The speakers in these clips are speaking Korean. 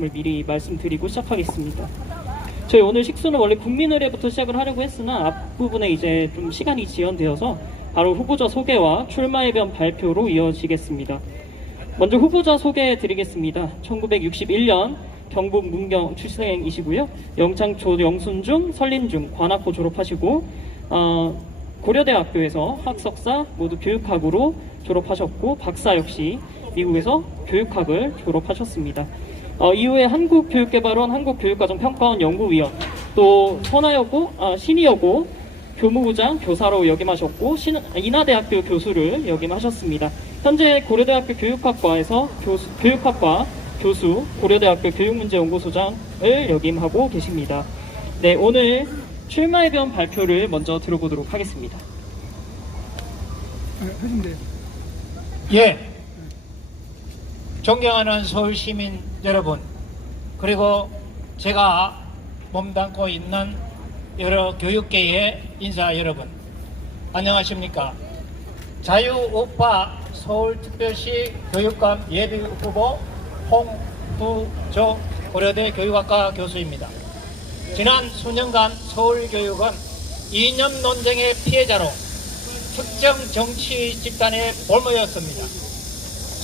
말씀을 미리 말씀드리고 시작하겠습니다. 저희 오늘 식수는 원래 국민의례부터 시작을 하려고 했으나 앞부분에 이제 좀 시간이 지연되어서 바로 후보자 소개와 출마의변 발표로 이어지겠습니다. 먼저 후보자 소개해 드리겠습니다. 1961년 경북 문경 출생이시고요. 영창초 영순중, 설린중, 관악고 졸업하시고 고려대학교에서 학석사 모두 교육학으로 졸업하셨고 박사 역시 미국에서 교육학을 졸업하셨습니다. 이후에 한국교육개발원, 한국교육과정평가원 연구위원, 또 신의여고 교무부장 교사로 역임하셨고 인하대학교 교수를 역임하셨습니다. 현재 고려대학교 교육학과에서 교육학과 교수, 고려대학교 교육문제연구소장을 역임하고 계십니다. 네, 오늘 출마의변 발표를 먼저 들어보도록 하겠습니다. 예, 존경하는 서울시민 여러분, 그리고 제가 몸담고 있는 여러 교육계의 인사 여러분, 안녕하십니까. 자유우파 서울특별시 교육감 예비후보 홍두조 고려대 교육학과 교수입니다. 지난 수년간 서울교육은 이념 논쟁의 피해자로 특정 정치 집단에 볼모였습니다.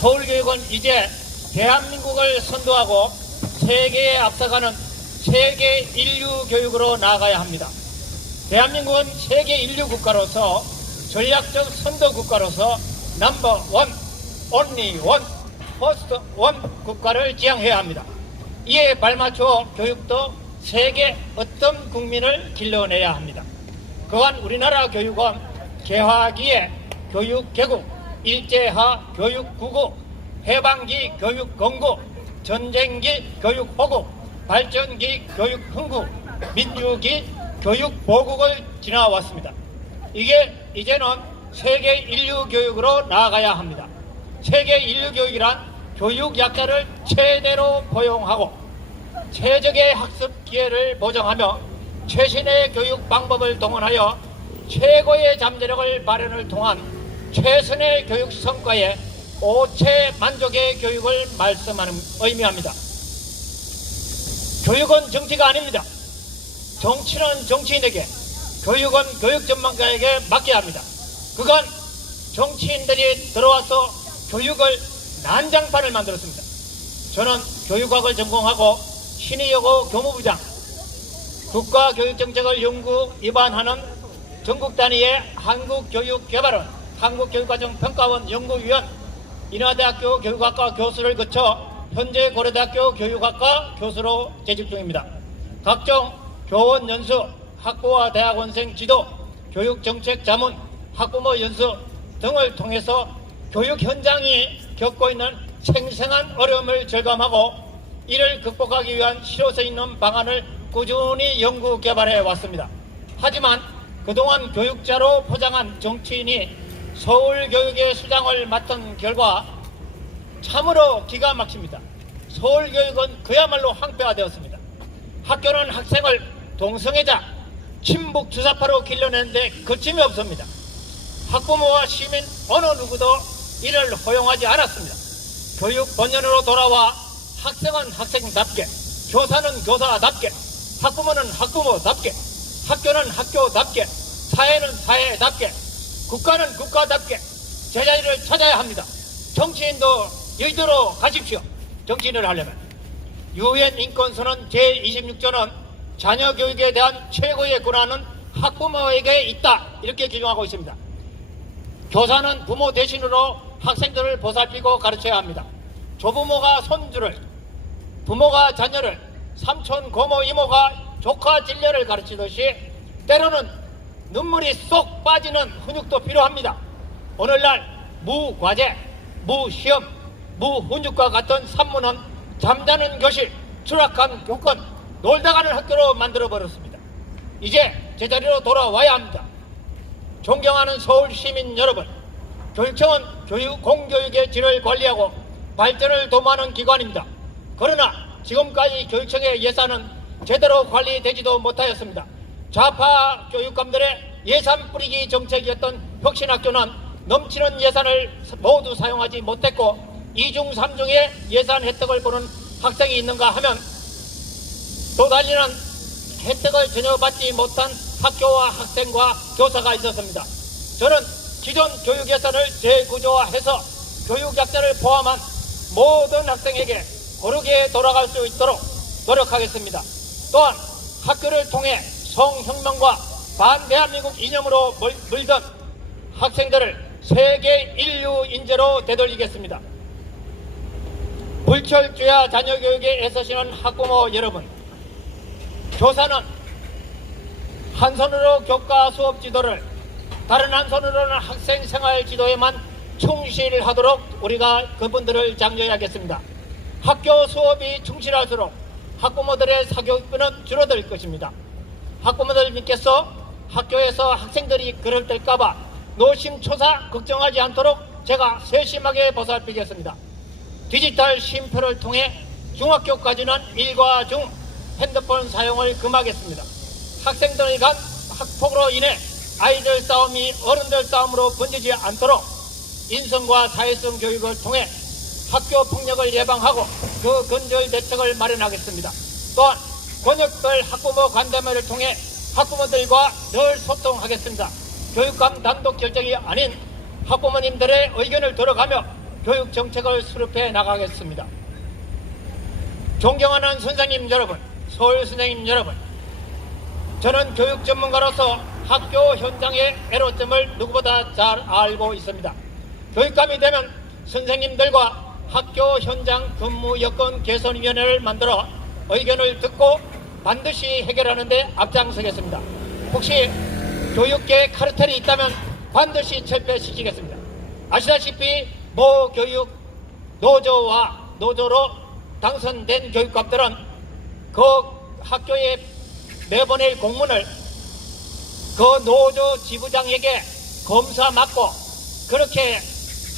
서울교육은 이제 대한민국을 선도하고 세계에 앞서가는 세계 인류 교육으로 나아가야 합니다. 대한민국은 세계 인류 국가로서 전략적 선도 국가로서 넘버 원, 온리 원, 퍼스트 원 국가를 지향해야 합니다. 이에 발맞춰 교육도 세계 어떤 국민을 길러내야 합니다. 그간 우리나라 교육은 개화기의 교육개국, 일제하 교육구국, 해방기 교육건국, 전쟁기 교육호국, 발전기 교육흥국, 민주기 교육보국을 지나왔습니다. 이게 이제는 세계 인류 교육으로 나아가야 합니다. 세계 인류 교육이란 교육 약자를 최대로 포용하고 최적의 학습 기회를 보장하며 최신의 교육 방법을 동원하여 최고의 잠재력을 발현을 통한 최선의 교육 성과에 오체 만족의 교육을 말씀하는 의미합니다. 교육은 정치가 아닙니다. 정치는 정치인에게, 교육은 교육 전문가에게 맡겨야 합니다. 그간 정치인들이 들어와서 교육을 난장판을 만들었습니다. 저는 교육학을 전공하고 신의여고 교무부장, 국가교육정책을 연구 입안하는 전국 단위의 한국교육개발원, 한국교육과정평가원 연구위원, 인하대학교 교육학과 교수를 거쳐 현재 고려대학교 교육학과 교수로 재직 중입니다. 각종 교원 연수, 학부와 대학원생 지도, 교육정책 자문, 학부모 연수 등을 통해서 교육 현장이 겪고 있는 생생한 어려움을 절감하고 이를 극복하기 위한 실효성 있는 방안을 꾸준히 연구 개발해 왔습니다. 하지만 그동안 교육자로 포장한 정치인이 서울교육의 수장을 맡은 결과 참으로 기가 막힙니다. 서울교육은 그야말로 황폐화되었습니다. 학교는 학생을 동성애자, 친북주사파로 길러내는데 거침이 없습니다. 학부모와 시민 어느 누구도 이를 허용하지 않았습니다. 교육 본연으로 돌아와 학생은 학생답게, 교사는 교사답게, 학부모는 학부모답게, 학교는 학교답게, 사회는 사회답게, 국가는 국가답게 제자리를 찾아야 합니다. 정치인도 여의도로 가십시오. 정치인을 하려면. 유엔 인권선언 제26조는 자녀 교육에 대한 최고의 권한은 학부모에게 있다, 이렇게 규정하고 있습니다. 교사는 부모 대신으로 학생들을 보살피고 가르쳐야 합니다. 조부모가 손주를, 부모가 자녀를, 삼촌, 고모, 이모가 조카, 진려를 가르치듯이 때로는 눈물이 쏙 빠지는 훈육도 필요합니다. 오늘날 무과제, 무시험, 무훈육과 같은 산문은 잠자는 교실, 추락한 교권, 놀다가는 학교로 만들어버렸습니다. 이제 제자리로 돌아와야 합니다. 존경하는 서울 시민 여러분, 교육청은 공교육의 질을 관리하고 발전을 도모하는 기관입니다. 그러나 지금까지 교육청의 예산은 제대로 관리되지도 못하였습니다. 좌파 교육감들의 예산 뿌리기 정책이었던 혁신학교는 넘치는 예산을 모두 사용하지 못했고 2중 3중의 예산 혜택을 보는 학생이 있는가 하면 또 다른 혜택을 전혀 받지 못한 학교와 학생과 교사가 있었습니다. 저는 기존 교육 예산을 재구조화해서 교육 약자를 포함한 모든 학생에게 고르게 돌아갈 수 있도록 노력하겠습니다. 또한 학교를 통해 성혁명과 반대한민국 이념으로 물든 학생들을 세계 인류 인재로 되돌리겠습니다. 불철주야 자녀교육에 애쓰시는 학부모 여러분, 교사는 한 손으로 교과 수업 지도를, 다른 한 손으로는 학생 생활 지도에만 충실하도록 우리가 그분들을 장려해야겠습니다. 학교 수업이 충실할수록 학부모들의 사교육비는 줄어들 것입니다. 학부모들님께서 학교에서 학생들이 그럴 때일까봐 노심초사 걱정하지 않도록 제가 세심하게 보살피겠습니다. 디지털 쉼표를 통해 중학교까지는 일과 중 핸드폰 사용을 금하겠습니다. 학생들 간 학폭으로 인해 아이들 싸움이 어른들 싸움으로 번지지 않도록 인성과 사회성 교육을 통해 학교 폭력을 예방하고 그 근절 대책을 마련하겠습니다. 또한 권역별 학부모 간담회를 통해 학부모들과 늘 소통하겠습니다. 교육감 단독 결정이 아닌 학부모님들의 의견을 들어가며 교육 정책을 수립해 나가겠습니다. 존경하는 선생님 여러분, 서울 선생님 여러분, 저는 교육 전문가로서 학교 현장의 애로점을 누구보다 잘 알고 있습니다. 교육감이 되면 선생님들과 학교 현장 근무 여건 개선위원회를 만들어 의견을 듣고 반드시 해결하는 데 앞장서겠습니다. 혹시 교육계 카르텔이 있다면 반드시 철폐시키겠습니다. 아시다시피 모 교육 노조와 노조로 당선된 교육감들은 그 학교에 내보낼 공문을 그 노조 지부장에게 검사 맡고 그렇게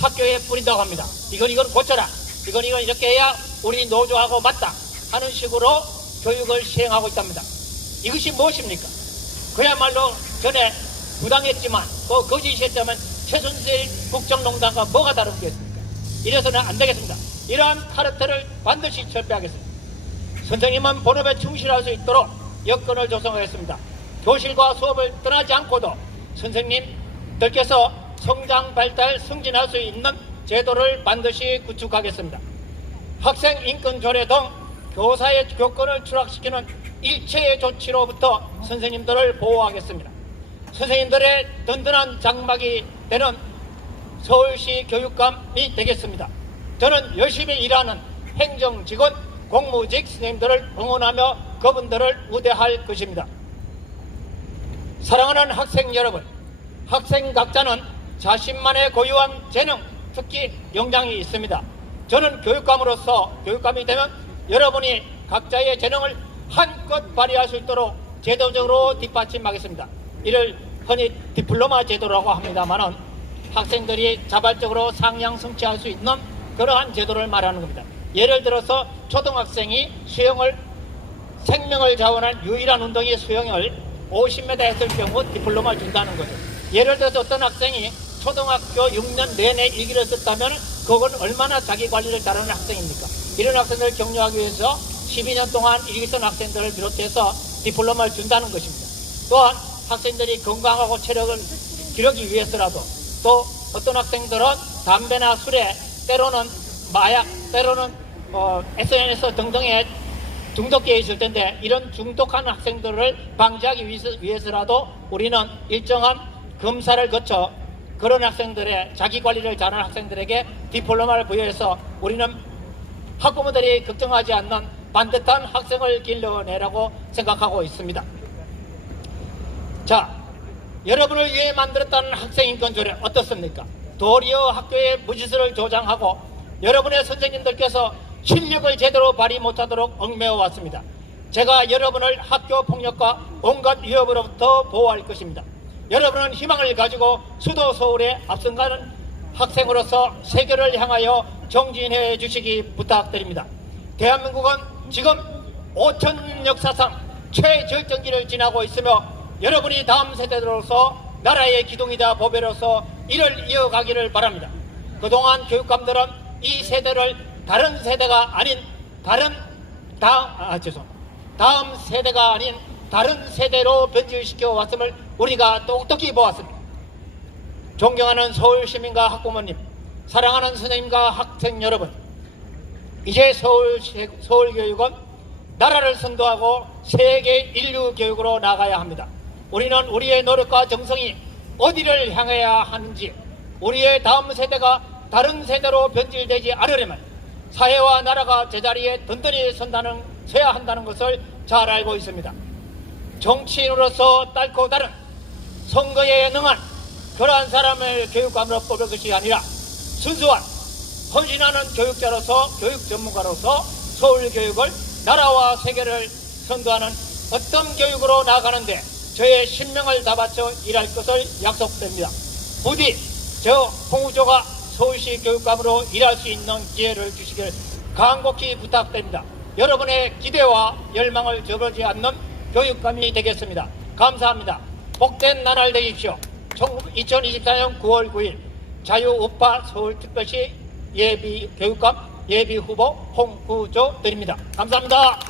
학교에 뿌린다고 합니다. 이건 고쳐라. 이건 이렇게 해야 우리 노조하고 맞다 하는 식으로 교육을 시행하고 있답니다. 이것이 무엇입니까? 그야말로 전에 부당했지만 그 거짓이었다면 최순실 국정농단과 뭐가 다른 겠습니까? 이래서는 안 되겠습니다. 이러한 카르텔을 반드시 철폐하겠습니다. 선생님은 본업에 충실할 수 있도록 여건을 조성하겠습니다. 교실과 수업을 떠나지 않고도 선생님들께서 성장, 발달, 승진할 수 있는 제도를 반드시 구축하겠습니다. 학생 인권 조례 등 교사의 교권을 추락시키는 일체의 조치로부터 선생님들을 보호하겠습니다. 선생님들의 든든한 장막이 되는 서울시 교육감이 되겠습니다. 저는 열심히 일하는 행정직원, 공무직 선생님들을 응원하며 그분들을 우대할 것입니다. 사랑하는 학생 여러분, 학생 각자는 자신만의 고유한 재능, 특히 역량이 있습니다. 저는 교육감이 되면 여러분이 각자의 재능을 한껏 발휘할 수 있도록 제도적으로 뒷받침하겠습니다. 이를 흔히 디플로마 제도라고 합니다만은 학생들이 자발적으로 상향 성취할 수 있는 그러한 제도를 말하는 겁니다. 예를 들어서 초등학생이 생명을 자원한 유일한 운동이 수영을 50m 했을 경우 디플로마를 준다는 거죠. 예를 들어서 어떤 학생이 초등학교 6년 내내 일기를 썼다면 그건 얼마나 자기 관리를 잘하는 학생입니까? 이런 학생들을 격려하기 위해서 12년 동안 일기 쓴 학생들을 비롯해서 디플로마를 준다는 것입니다. 또한 학생들이 건강하고 체력을 기르기 위해서라도 또 어떤 학생들은 담배나 술에 때로는 마약, 때로는 SNS 등등에 중독되어 있을 텐데 이런 중독한 학생들을 방지하기 위해서라도 우리는 일정한 검사를 거쳐 그런 학생들의 자기관리를 잘하는 학생들에게 디플로마를 부여해서 우리는 학부모들이 걱정하지 않는 반듯한 학생을 길러내라고 생각하고 있습니다. 자, 여러분을 위해 만들었다는 학생인권조례 어떻습니까? 도리어 학교의 무지수를 조장하고 여러분의 선생님들께서 실력을 제대로 발휘 못하도록 얽매여 왔습니다. 제가 여러분을 학교 폭력과 온갖 위협으로부터 보호할 것입니다. 여러분은 희망을 가지고 수도 서울에 앞서가는 학생으로서 세계를 향하여 정진해 주시기 부탁드립니다. 대한민국은 지금 5천 역사상 최절정기를 지나고 있으며 여러분이 다음 세대로서 나라의 기둥이자 보배로서 이를 이어가기를 바랍니다. 그동안 교육감들은 이 세대를 다른 세대가 아닌 다음 세대가 아닌 다른 세대로 변질시켜 왔음을 우리가 똑똑히 보았습니다. 존경하는 서울 시민과 학부모님, 사랑하는 선생님과 학생 여러분, 이제 서울 교육은 나라를 선도하고 세계 인류 교육으로 나가야 합니다. 우리는 우리의 노력과 정성이 어디를 향해야 하는지, 우리의 다음 세대가 다른 세대로 변질되지 않으려면 사회와 나라가 제자리에 든든히 서야 한다는 것을 잘 알고 있습니다. 정치인으로서 딸고 다른 선거에 능한 그러한 사람을 교육감으로 뽑을 것이 아니라 순수한 헌신하는 교육자로서, 교육 전문가로서 서울교육을 나라와 세계를 선도하는 어떤 교육으로 나아가는데 저의 신명을 다 바쳐 일할 것을 약속드립니다. 부디 저 홍우조가 서울시 교육감으로 일할 수 있는 기회를 주시길 간곡히 부탁드립니다. 여러분의 기대와 열망을 저버리지 않는 교육감이 되겠습니다. 감사합니다. 복된 나날 되십시오. 2024년 9월 9일 자유우파 서울특별시 예비 교육감 예비 후보 홍우조 드립니다. 감사합니다.